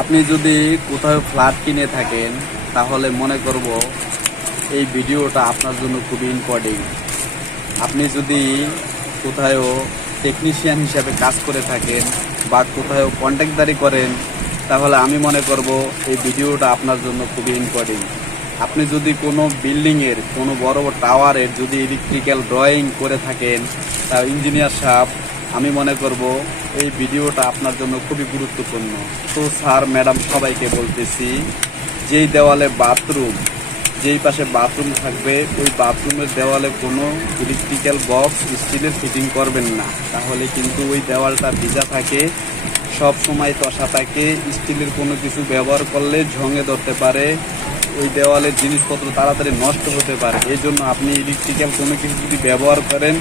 আপনি যদি কোথাও ফ্ল্যাট কিনে থাকেন তাহলে মনে করব এই ভিডিওটা আপনার জন্য খুবই ইম্পর্টেন্ট। আপনি যদি কোথাও টেকনিশিয়ান হিসাবে কাজ করে থাকেন বা কোথাও কন্ট্রাক্টদারি করেন তাহলে আমি মনে করব এই ভিডিওটা আপনার জন্য খুবই ইম্পর্টেন্ট। আপনি যদি কোনো বিল্ডিংয়ের কোনো বড় বড় টাওয়ারের যদি ইলেকট্রিক্যাল ড্রয়িং করে থাকেন তা ইঞ্জিনিয়ার সাহেব আমি মনে করব এই ভিডিওটা আপনার জন্য খুবই গুরুত্বপূর্ণ। তো স্যার ম্যাডাম সবাইকে বলতেছি, যেই দেওয়ালে বাথরুম, যেই পাশে বাথরুম থাকবে ওই বাথরুমের দেওয়ালে কোনো ইলেকট্রিক্যাল বক্স স্টিলের ফিটিং করবেন না, তাহলে কিন্তু ওই দেওয়ালটা ভিজা থাকে, সব সময় তসা থাকে। স্টিলের কোনো কিছু ব্যবহার করলে ঝঙে ধরতে পারে, ওই দেওয়ালের জিনিসপত্র তাড়াতাড়ি নষ্ট হতে পারে। এই জন্য আপনি ইলেকট্রিক্যাল কোনো কিছু যদি ব্যবহার করেন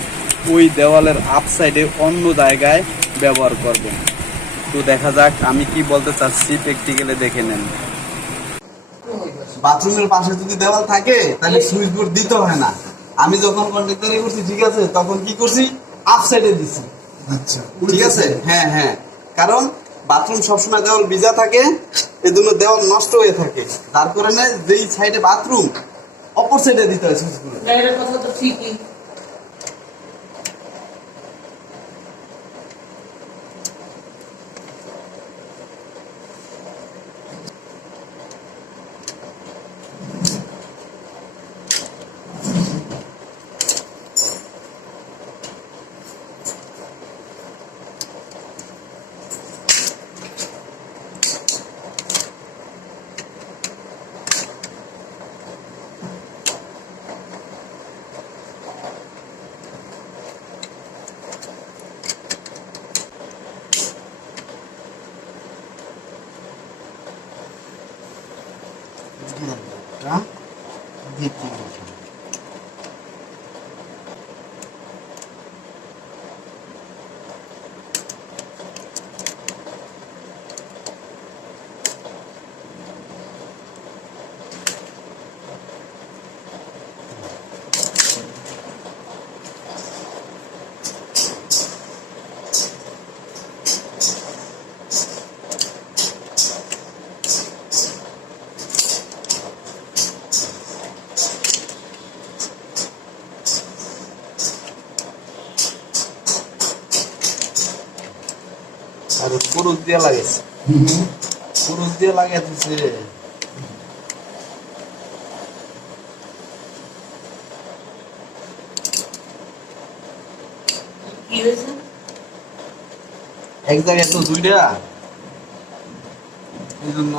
ওই দেওয়ালের আপসাইডে অন্য জায়গায় ব্যবহার করবেন। তো দেখা যাক আমি কি বলতে চাচ্ছি, প্র্যাকটিক্যালে দেখে নেন। বাথরুমের পাশে যদি দেওয়াল থাকে তাহলে সুইচ বোর্ড দিতে হয় না। আমি যখন কন্ট্রাক্টরি করছি, ঠিক আছে, তখন কি করছি, আপ সাইডে দিছি। আচ্ছা, ঠিক আছে। হ্যাঁ হ্যাঁ, কারণ বাথরুম সবসময় দেওয়াল ভিজা থাকে, এই জন্য দেওয়াল নষ্ট হয়ে থাকে। তার কারণে যেই সাইডে বাথরুম অপর সাইডে দিতে হয় সুইচ বোর্ড। এর কথা তো ঠিকই। আর পুরুষ দিয়ে লাগাইছে, পুরুষ দিয়ে লাগাইতেছে। কি হয়েছে? এক জায়গায় তো দুইটা, এই জন্য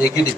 নেগেটিভ।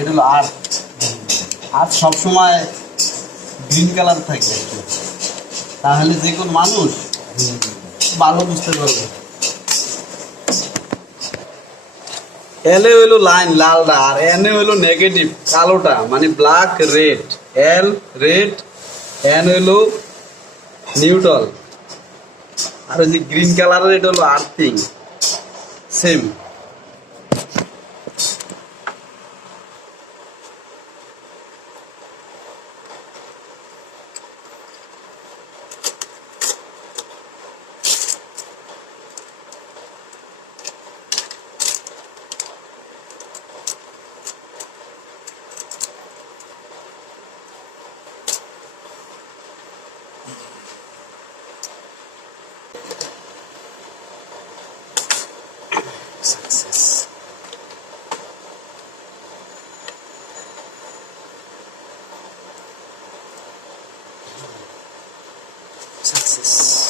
এটা হলো আর্ট। আর্ট সবসময় গ্রিন কালার থাকে, তাহলে যে কোনো মানুষ ভালো বুঝতে পারবে। এল এ হইলো লাইন লালটা, আর এন এ হইলো নেগেটিভ কালোটা, মানে ব্ল্যাক রেড। এল রেড, এন হইলো নিউট্রাল, আর ওই যে গ্রিন কালারের এটা হলো আর্থিং। সেম। Success. Success.